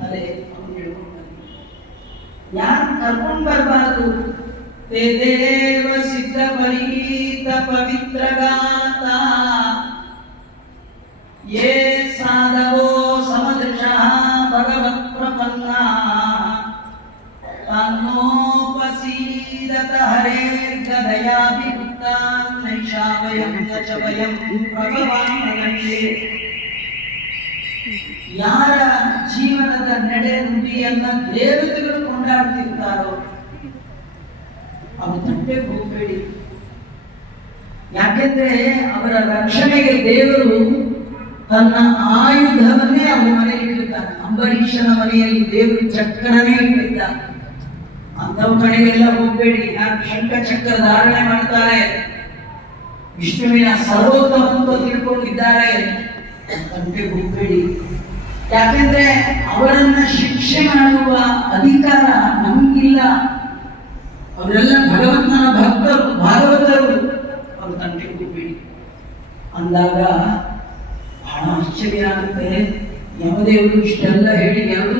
ತಲೆ ಯಾರು ಕರ್ಕೊಂಡು ಬರಬಾರದು. ते देव सिद्ध परीत पवित्र गाता ये साधवो समदृशः भगवत् प्रपन्ना तन्नोपसीदत हरेर्गदयाभिमुक्ता नैषावयं न च वयं भगवानन्दे. ಯಾರ ಜೀವನದ ನಡೆ ನುಡಿಯನ್ನ ದೇವತೆಗಳು ಕೊಂಡಾಡ್ತಿರ್ತಾರೋ ಅವರು ತಪ್ಪೆ ಹೋಗಬೇಡಿ. ಯಾಕೆಂದ್ರೆ ಅವರ ರಕ್ಷಣೆಗೆ ದೇವರು ತನ್ನ ಆಯುಧವನ್ನೇ ಅವರ ಮನೆಯಲ್ಲಿ ಇಟ್ಟಿರ್ತಾನೆ. ಅಂಬರೀಷನ ಮನೆಯಲ್ಲಿ ದೇವರು ಚಕ್ರನೇ ಇಟ್ಟಿರ್ತಾನೆ. ಅಂಥವ್ ಕಡೆಗೆಲ್ಲ ಹೋಗಬೇಡಿ. ಯಾರು ಶಂಖ ಚಕ್ರ ಧಾರಣೆ ಮಾಡ್ತಾರೆ, ವಿಷ್ಣುವಿನ ಸರ್ವೋತ್ತಮ ತಿಳ್ಕೊಂಡಿದ್ದಾರೆ, ತಪ್ಪೆ ಹೋಗಬೇಡಿ. ಯಾಕೆಂದ್ರೆ ಅವರನ್ನ ಶಿಕ್ಷೆ ಮಾಡುವ ಅಧಿಕಾರ ನಮಗಿಲ್ಲ. ಅವರೆಲ್ಲ ಭಗವಂತನ ಭಕ್ತರು, ಭಾಗವತರು. ಅವರು ತಂಟೆ ಹೋಗಬೇಡಿ ಅಂದಾಗ ಬಹಳ ಆಶ್ಚರ್ಯ ಆಗುತ್ತೆ. ಯಮದೇವರು ಇಷ್ಟೆಲ್ಲ ಹೇಳಿ ಯಾರು